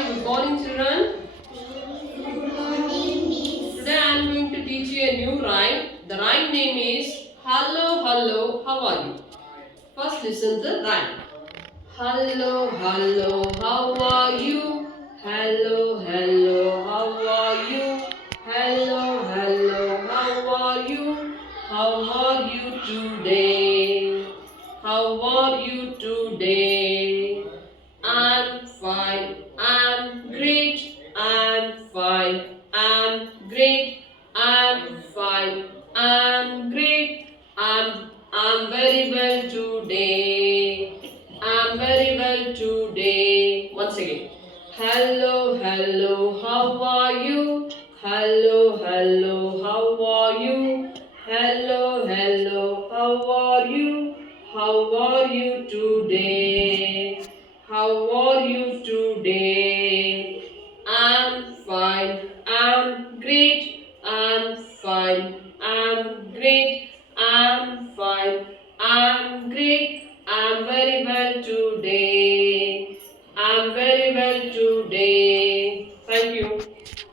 Hi, good morning, children. Today I am going to teach you a new rhyme. The rhyme name is Hello, hello, how are you? First, listen to the rhyme. Hello, hello, how are you? Hello, hello, how are you? Hello, hello, how are you? How are you today? How are you today? I'm fine, I'm great, I'm fine, I'm great, I'm fine, I'm great, I'm very well today. I'm very well today. Once again. Hello, hello, how are you? Hello, hello, how are you? Hello, hello, how are you? How are you today? How are you today? I'm fine, I'm great, I'm fine, I'm great, I'm fine,